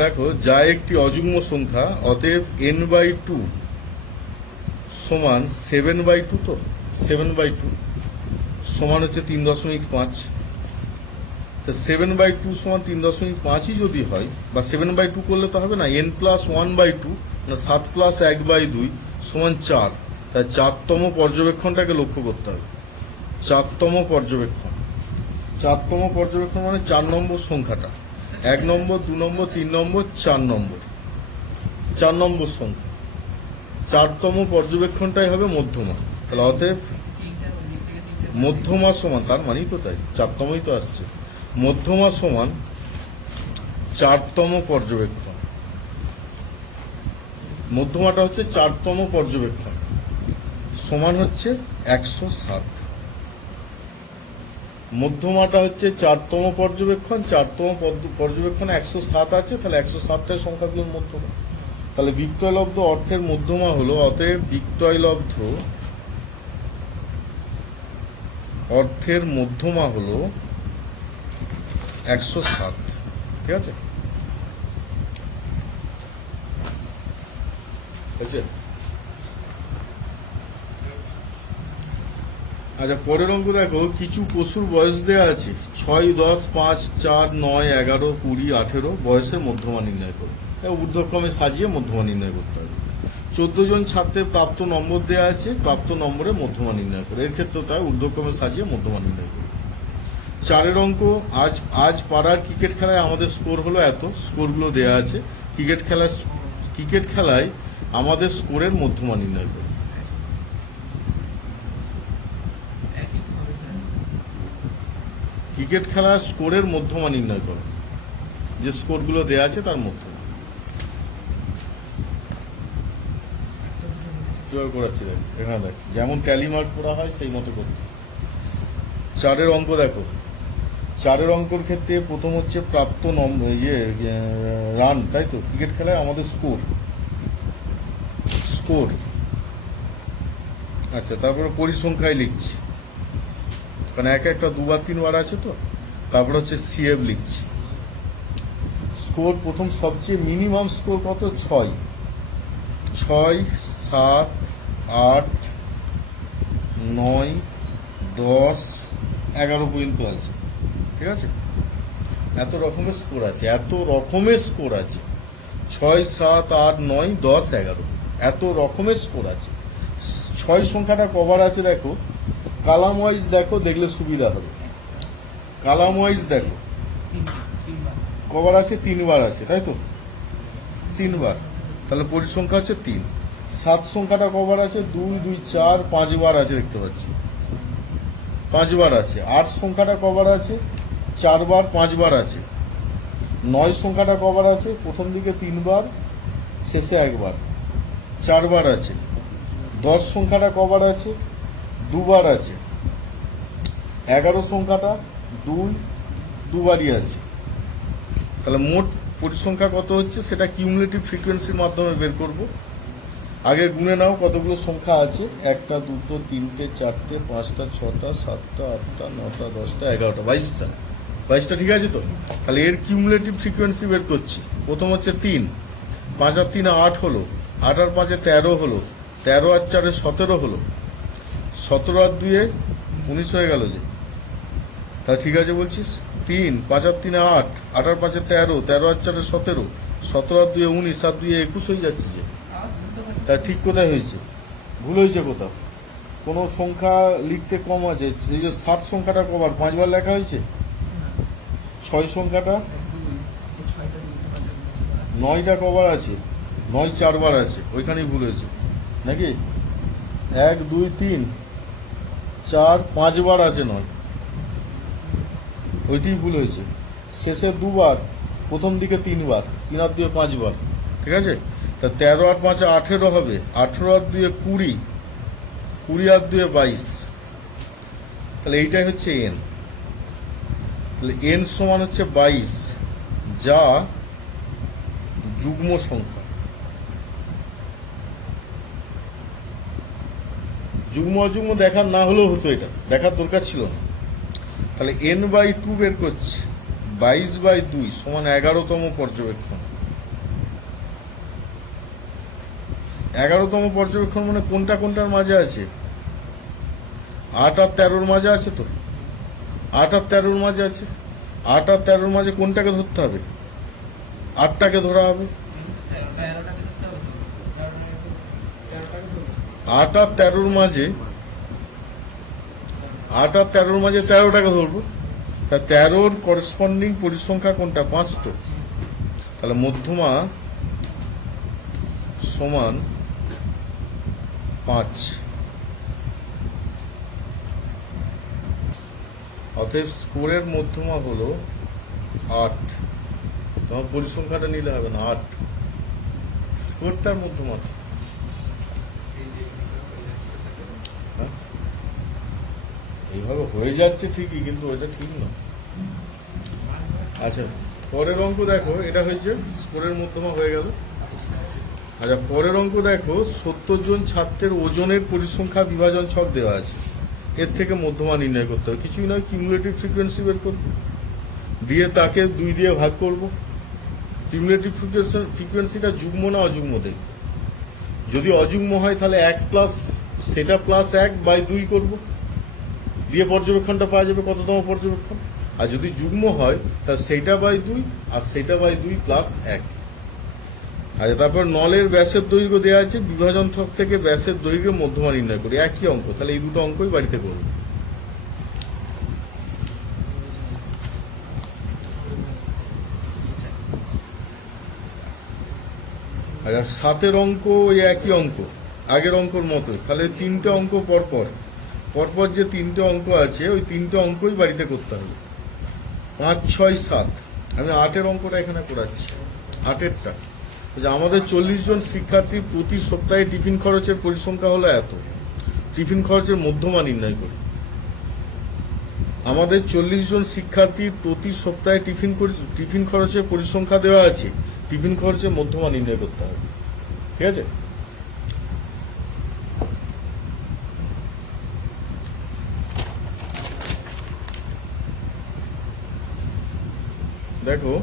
দেখো, যা একটি অযুগ্ম সংখ্যা, অতএব n/2 সমান 7/2। তো 7/2 সমান হচ্ছে 3.5। তো 7/2 সমান 3.5ই যদি হয়, বা 7/2 করলে তো হবে না, n+1/2 মানে 7+1/2 সমান 4। তাই 4তম পর্যবেক্ষণটাকে লক্ষ্য করতে হবে। 4তম পর্যবেক্ষণ, 4তম পর্যবেক্ষণ মানে 4 নম্বর সংখ্যাটা, 1 নম্বর, 2 নম্বর, 3 নম্বর, 4 নম্বর, 4 নম্বর সংখ্যা। 4তম পর্যবেক্ষণটাই হবে মধ্যমা। তাহলে অতএব মধ্যমা সমান, তার মানেই তো তাই, 4তমই তো আসছে, মধ্যমা সমান 4তম পর্যবেক্ষণ। মধ্যমাটা হচ্ছে 4তম পর্যবেক্ষণ, সমান হচ্ছে 107। মধ্যমাটা হচ্ছে 4তম পর্যবেক্ষণ, 4তম পর্যবেক্ষণে 107 আছে, তাহলে 107টাই সংখ্যাগুলোর মধ্যমা। তাহলে বিক্রয়লব্ধ অর্থের মধ্যমা হলো, অতএব বিক্রয়লব্ধ অর্থের মধ্যমা হলো 107। ঠিক আছে? আচ্ছা, পরের অঙ্ক দেখো, কিছু পশুর বয়স দেওয়া আছে 6, 10, 5, 4, 9, 11, 20, 18 বয়সের মধ্যমা নির্ণয় করো। ঊর্ধ্বক্রমে সাজিয়ে মধ্যমা নির্ণয় করতে হবে। 14 জন ছাত্রের প্রাপ্ত নম্বর দেওয়া আছে, প্রাপ্ত নম্বরের মধ্যমা নির্ণয় করো। এর ক্ষেত্রে তাই ঊর্ধ্বক্রমে সাজিয়ে মধ্যমা নির্ণয় করো। 4এর অঙ্ক, আজ পাড়ার ক্রিকেট খেলায় আমাদের স্কোর হলো এত। স্কোরগুলো দেওয়া আছে। ক্রিকেট খেলায় আমাদের স্কোরের মধ্যমা নির্ণয় করো। ক্রিকেট খেলার স্কোরের মধ্যমা নির্ণয় করো, যে স্কোরগুলো দেওয়া আছে তার মধ্যমা। কিভাবে করাচ্ছি দেখ, এখানে দেখ, যেমন ট্যালি মার্ক করা হয় সেই মতো করতে। 4এর অঙ্ক দেখো, 4এর অঙ্কর ক্ষেত্রে প্রথম হচ্ছে প্রাপ্ত নম্বর, রান, তাই তো? ক্রিকেট খেলায় আমাদের স্কোর। আচ্ছা, তারপরে পরিসংখ্যায় লিখছি, কারণ একটা 2 বার 3 বার আছে তো। তারপরে হচ্ছে সিএফ লিখছি। স্কোর প্রথম, সবচেয়ে মিনিমাম স্কোর কত? 6, 7, 8, 9, 10, 11 পর্যন্ত আছে। ঠিক আছে? এত রকমের স্কোর আছে, 6, 7, 8, 9, 10, 11 এত রকমের স্কোর আছে। 6 সংখ্যাটা কবার আছে দেখো, কালাম ওয়াইজ দেখো, দেখলে সুবিধা হবে। কালাম ওয়াইজ দেখো কবার আছে, 3 বার আছে, তাই তো? 3 বার, তাহলে পরিসংখ্যা হচ্ছে 3। 7 সংখ্যাটা কবার আছে, 2, 2, 4, 5 বার আছে, দেখতে পাচ্ছি 5 বার আছে। 8 সংখ্যাটা কবার আছে, 4 বার, 5 বার আছে। 9 সংখ্যাটা কবার আছে, প্রথম দিকে 3 বার, শেষে 1 বার, 4 বার আছে। 10 সংখ্যাটা কবার আছে, 2 বার আছে। 11 সংখ্যাটা 2 বারই আছে। তাহলে মোট পরিসংখ্যা কত হচ্ছে সেটা কিউমুলেটিভ ফ্রিকোয়েন্সির মাধ্যমে বের করব। আগে গুনে নাও কতগুলো সংখ্যা আছে, 1, 2, 3, 4, 5, 6, 7, 8, 9, 10, 11, 22টা। ঠিক আছে তো? তাহলে এর কিউমুলেটিভ ফ্রিকোয়েন্সি বের করছি। প্রথম হচ্ছে 3, 5 আর 3 8 হলো, 8 আর 5 13 হলো, 13 আর 4 17 হলো, 17 আর 2 19 হয়ে গেল যে। তাহলে ঠিক আছে বলছিস, 3, 5 আর 3 8, 8 আর 5 13, 13 আর 4 17, 17 আর 2 19, আর 2 21 হয়ে যাচ্ছে যে। তা ঠিক কোথায় হয়েছে? ভুল হয়েছে কোথাও? কোনো সংখ্যা লিখতে কম আছে। এই যে 7 সংখ্যাটা কবার 5 বার লেখা হয়েছে, 6 সংখ্যাটা 9টা কবার আছে, 9 4 বার আছে, ওইখানেই ভুল হয়েছে নাকি? 1, 2, 3, 4, 5 বার আছে 9, ওইটাই ভুল হয়েছে। শেষে 2 বার, প্রথম দিকে 3 বার, 3 আর 2 5 বার। ঠিক আছে? তা 13 আর 5 18 হবে, 18 আর 2 20, 20 আর 2 22। তাহলে এইটাই হচ্ছে এন। তাহলে এন সমান হচ্ছে 22, যা যুগ্ম সংখ্যা। যুগ্ম অযুগ্ম দেখার না হলেও হতো, এটা দেখার দরকার ছিল না। তাহলে n/2 বের করছি, 22/2 সমান 11তম পর্যবেক্ষণ। 11তম পর্যবেক্ষণ মানে কোনটা কোনটার মাঝে আছে? 8 আর 13-র মাঝে আছে তো, 8 আর 13-র মাঝে আছে। 8 আর 13-র মাঝে কোনটাকে ধরতে হবে? 8টাকে ধরা হবে। 8 আর 13-র মাঝে 8 আর 13-র মাঝে 13টাকে ধরবো। তা 13-র করেসপন্ডিং পরিসংখ্যা কোনটা? 5 তো। তাহলে মধ্যমা সমান 5। অতএব স্কোরের মধ্যমা হলো 8। তোমার পরিসংখ্যাটা নিলে হবে না, 8 স্কোরটার মধ্যমা। এইভাবে হয়ে যাচ্ছে ঠিকই, কিন্তু এটা ঠিক না। আচ্ছা, পরের অঙ্ক দেখো, এটা হয়েছে স্কোরের মধ্যমা হয়ে গেল। আচ্ছা, পরের অঙ্ক দেখো, 70 জন ছাত্রের ওজনের পরিসংখ্যা বিভাজন ছক দেওয়া আছে। এর থেকে মধ্যমা নির্ণয় করতে হবে। কিছুই নয়, কিউমুলেটিভ ফ্রিকোয়েন্সি বের করবো, দিয়ে তাকে 2 দিয়ে ভাগ করব। কিউমুলেটিভ ফ্রিকোয়েন্সিটা যুগ্ম না অযুগ্ম দেখব। যদি অযুগ্ম হয় তাহলে 1 প্লাস সেটা প্লাস 1/2 করব, দিয়ে পর্যবেক্ষণটা পাওয়া যাবে কততম পর্যবেক্ষণ। আর যদি যুগ্ম হয় তাহলে সেইটা বাই 2 আর সেইটা বাই 2 প্লাস 1। আচ্ছা, তারপর নলের ব্যাসের দৈর্ঘ্য দেওয়া আছে, বিভাজন ছক থেকে ব্যাসের দৈর্ঘ্যের মধ্যমা নির্ণয় করি। একই অঙ্ক, তাহলে এই দুটো অঙ্কই বাড়িতে করব। আচ্ছা, 7-এর অঙ্ক ওই একই অঙ্ক, আগের অঙ্কর মতো। তাহলে 3টে অঙ্ক পরপর যে 3টে অঙ্ক আছে, ওই 3টে অঙ্কই বাড়িতে করতে হবে। 5, 6, 7। আমি 8-এর অঙ্কটা এখানে করাচ্ছি, 8-এরটা। আমাদের 40 জন শিক্ষার্থী প্রতি সপ্তাহে টিফিন খরচের পরিসংখ্যা হলো এত। টিফিন খরচের মধ্যমা নির্ণয় করি। আমাদের 40 জন শিক্ষার্থী প্রতি সপ্তাহে টিফিন খরচের পরিসংখ্যা দেওয়া আছে। টিফিন খরচের মধ্যমা নির্ণয় করতে হবে। ঠিক আছে? দেখো,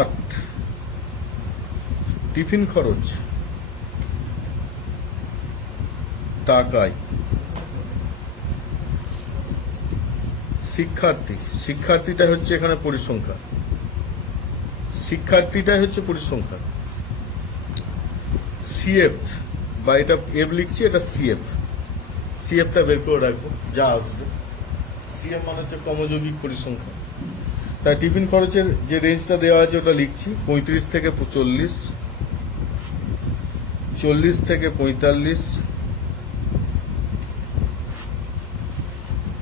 8 টিফিন খরচ টাকায়, শিক্ষার্থীটা হচ্ছে এখানে পরিসংখ্যা, শিক্ষার্থীটাই হচ্ছে পরিসংখ্যা। সিএফ বা এটা এফ লিখছি, এটা সিএফ। সিএফটা বের করে রাখবো, যা আসবে। সিএফ মানে হচ্ছে ক্রমযৌগিক পরিসংখ্যা। তাই টিফিন খরচের যে রেঞ্জটা দেওয়া আছে ওটা লিখছি, 35 থেকে 40, 40 থেকে 45,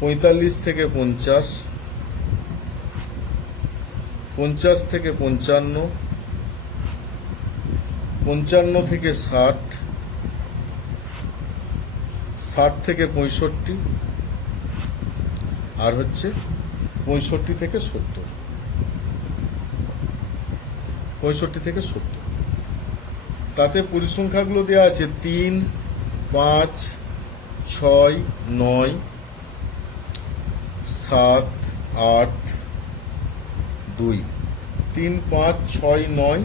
45 থেকে 50, 50 থেকে 55, 55 থেকে 60, 60 থেকে 65, আর হচ্ছে 65 থেকে 70, 65 থেকে 70। তাতে পরিসংখ্যাগুলো দেওয়া আছে 3, 5, 6, 9, 7, 8, 2। 3, 5, 6, 9,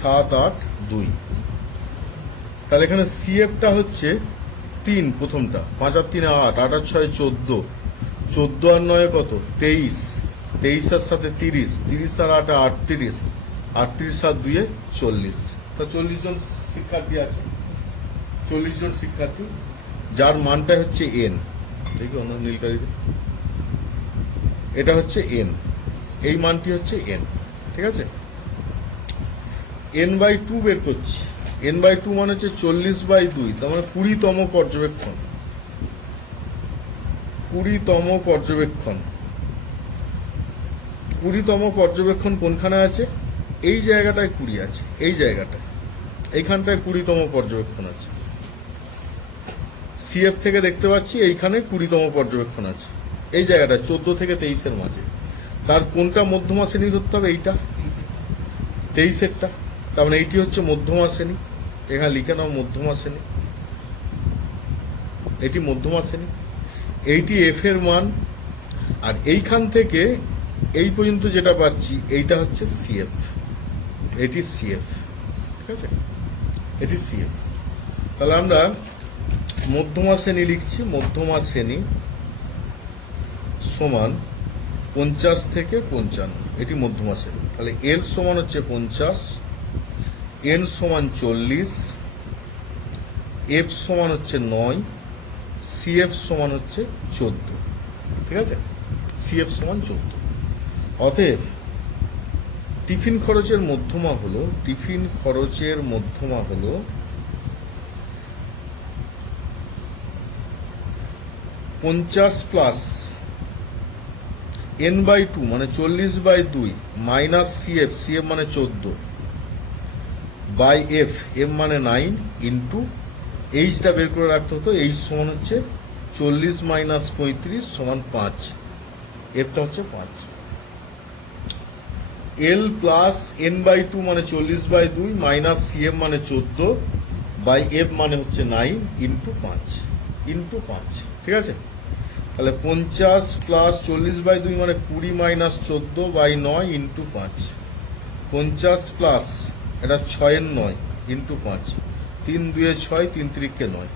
7, 8, 2। তাহলে এখানে সিএফটা হচ্ছে 3, প্রথমটা। 5 আর 3 8, 8 আর 6 14, 14 আর 9 কত? 23, 23 আর 7 30, 30 আর 8 38, 38 আর 2 40। তা 40 জন শিক্ষার্থী আছে, 40 জন শিক্ষার্থী, যার মানটা হচ্ছে এন। দেখি অন্য নীলকারিতে, এটা হচ্ছে এন, এই মানটি হচ্ছে এন। ঠিক আছে? n/2 বের করছি। n/2 মানে হচ্ছে 40/2, তার মানে 20তম পর্যবেক্ষণ। 20তম পর্যবেক্ষণ, 20তম পর্যবেক্ষণ কোনখানে আছে? এই জায়গাটায় 20 আছে, এই জায়গাটায়, এইখানটায় 20তম পর্যবেক্ষণ আছে। সিএফ থেকে দেখতে পাচ্ছি এইখানে 20তম পর্যবেক্ষণ আছে, এই জায়গাটায় 14 থেকে 23-এর মাঝে। তার কোনটা মধ্যমা শ্রেণী ধরতে হবে? এইটা, 23-এরটা। তার মানে এইটি হচ্ছে মধ্যমা শ্রেণী। এখানে লিখে নাও মধ্যমা শ্রেণী, এটি মধ্যমা শ্রেণী। এইটি এফ এর মান, আর এইখান থেকে এই পর্যন্ত যেটা পাচ্ছি এইটা হচ্ছে সিএফ, এটি সিএফ। ঠিক আছে? এটি সিএফ। তাহলে আমরা মধ্যমা শ্রেণী লিখছি, মধ্যমা শ্রেণী সমান 50 থেকে 55, এটি মধ্যমা শ্রেণী। তাহলে এল সমান হচ্ছে 50, এন সমান 40, এফ সমান হচ্ছে 9, সিএফ সমান হচ্ছে 14। ঠিক আছে, সিএফ সমান 14। অতএব টিফিন খরচের মধ্যমা হলো 50 প্লাস n/2 মানে 40/2 মাইনাস সিএফ, সিএফ মানে 14 বাই এফ, এফ মানে 9 ইন্টু এইচটা বের করে রাখতে হতো, এইচ সমান হচ্ছে 40 মাইনাস 35 সমান 5, এফটা হচ্ছে 5। এল প্লাস n/2 মানে 40/2 মাইনাস সিএম মানে 14 বাই এফ মানে হচ্ছে 9 ইন্টু 5। ঠিক আছে, তাহলে 50 প্লাস 40/2 মানে 20 মাইনাস 14 বাই 9 ইন্টু 5। 50 প্লাস এটা 6 9 ইন্টু 5, 3 2 6, 3 3 9।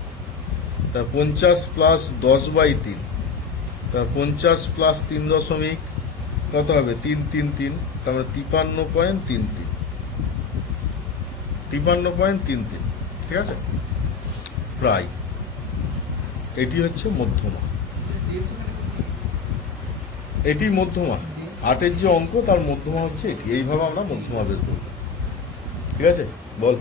তা 50 প্লাস 10/3, তার 50 প্লাস 3 দশমিক কত হবে 3 3 3, তার মানে 53.33, 53.33। ঠিক আছে, প্রায় এটি হচ্ছে মধ্যমা, এটি মধ্যমা। 8-এর যে অঙ্ক তার মধ্যমা হচ্ছে এটি, এইভাবে আমরা মধ্যমা বের করব। ঠিক আছে, বল।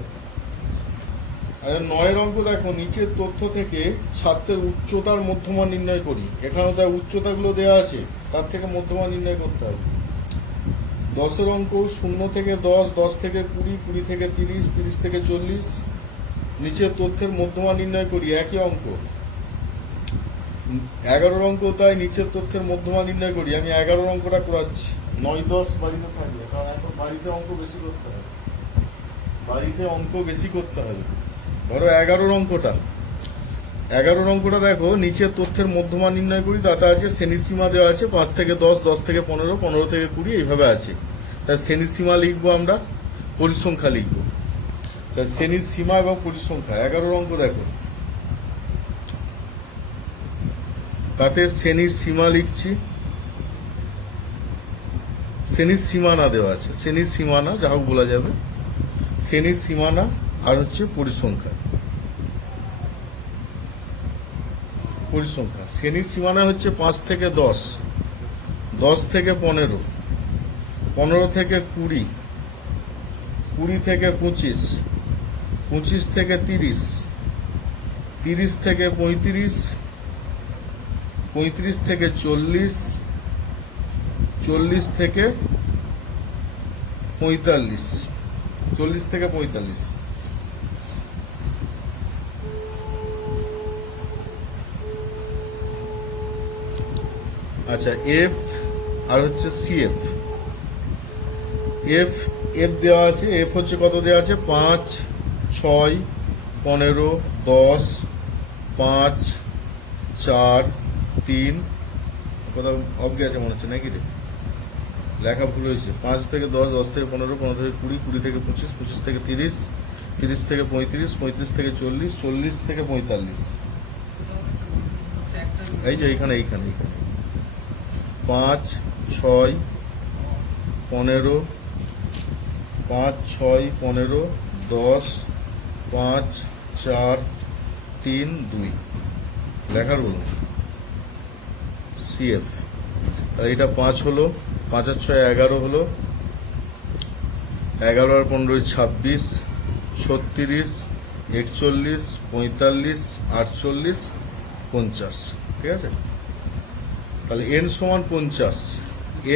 আর 9-এর অঙ্ক দেখো, নিচের তথ্য থেকে ছাত্রের উচ্চতার মধ্যমা নির্ণয় করি। এখানেও তার উচ্চতাগুলো দেওয়া আছে, তার থেকে মধ্যমা নির্ণয় করতে হবে। 10-এর অঙ্ক 0 থেকে 10, 10 থেকে 20, 20 থেকে 30, 30 থেকে 40, নিচের তথ্যের মধ্যমা নির্ণয় করি। একই অঙ্ক। 11-এর অঙ্ক তাই, নিচের তথ্যের মধ্যমা নির্ণয় করি। আমি 11-এর অঙ্কটা করাচ্ছি, 9 10 বাড়িতে থাকবে, কারণ এখন বাড়িতে অঙ্ক বেশি করতে হবে, ধরো 11-এর অঙ্কটা দেখো, নিচের তথ্যের মধ্যমা নির্ণয় করি। তাতে আছে শ্রেণীসীমা দেওয়া আছে 5 থেকে 10, 10 থেকে 15, 15 থেকে 20, এইভাবে আছে। তাই শ্রেণীসীমা লিখবো আমরা, পরিসংখ্যা লিখবো। তাই শ্রেণীসীমা এবং পরিসংখ্যা 11-এর অঙ্ক দেখো, তাতে শ্রেণীর সীমা লিখছি, শ্রেণীর সীমানা দেওয়া আছে, শ্রেণীর সীমানা যা হোক বলা যাবে, শ্রেণীর সীমানা আর হচ্ছে পরিসংখ্যা। শ্রেণীর সীমানা হচ্ছে 5 থেকে 10, 10 থেকে 15, 15 থেকে 20, 20 থেকে 25, 25 থেকে 30, 30 থেকে 35, 35 থেকে 40, 40 থেকে 45, 40 থেকে 45। আচ্ছা, এফ আর হচ্ছে সিএফ। এফ দেওয়া আছে, এফ হচ্ছে কত দেওয়া আছে 5, 6, 15, 10, 5, 4, 3, কোথাও অফ গেছে মনে হচ্ছে নাকি রে, লেখা ভুল হয়েছে। 5 থেকে 10, 10 থেকে 15, 15 থেকে 20, 20 থেকে 25, 25 থেকে 30, 30 থেকে 35, 35 থেকে 40, 40 থেকে 45। এই যে এইখানে 5, 6, 15, 5, 6, 15, 10, 5, 4, 3, 2 লেখার বলুন সিএফ। তাহলে এটা 5 হলো, 5 আর 6 11 হলো, 11 আর 15 26, 36, 41, 45, 48, 50। ঠিক আছে, তাহলে n সমান 50,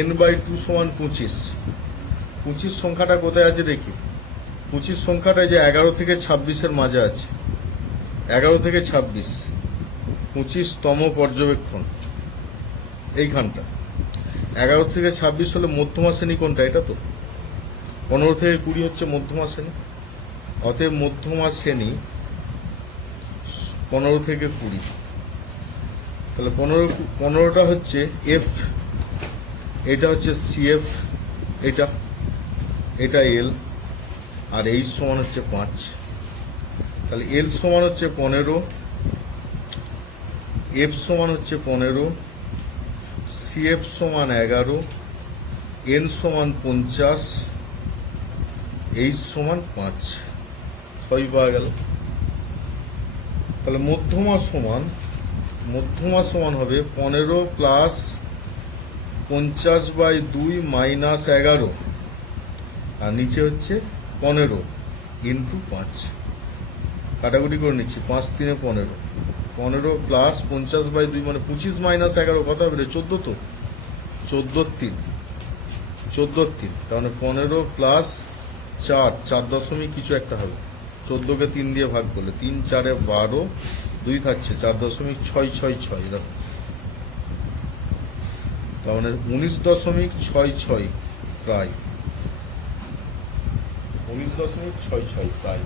n/2 সমান 25। 25 সংখ্যাটা কোথায় আছে দেখি। 25 সংখ্যাটা যে 11 থেকে 26-এর মাঝে আছে, 11 থেকে 26, 25তম পর্যবেক্ষণ এইখানটা। 11 থেকে 26 হলে মধ্যমা শ্রেণী কোনটা, এটা তো। 15 থেকে 20 হচ্ছে মধ্যমা শ্রেণী। অতএব মধ্যমা শ্রেণী 15 থেকে 20। তাহলে 15টা হচ্ছে এফ, এটা হচ্ছে সিএফ, এটা এল, আর এইচ সমান হচ্ছে 5। তাহলে এল সমান হচ্ছে 15, এফ সমান হচ্ছে 15, সিএফ সমান 11, এন সমান 50, এইচ সমান 5। 6 পাওয়া গেল। তাহলে মধ্যমা সমান হবে 15 প্লাস 50/2 মাইনাস 11, আর নিচে হচ্ছে 15 ইন্টু 5। কাটাকুটি করে নিচ্ছি, 5 3 15, 15 প্লাস 50/2 মানে 25 মাইনাস 11 কত হবে? 14। তো 14 তার মানে 15 প্লাস 4 দশমিক কিছু একটা হবে। 14কে 3 দিয়ে ভাগ করলে 3 4 12, 2 থাকছে 4.666, দেখো তার মানে 19.66 প্রায় 19.66 প্রায়।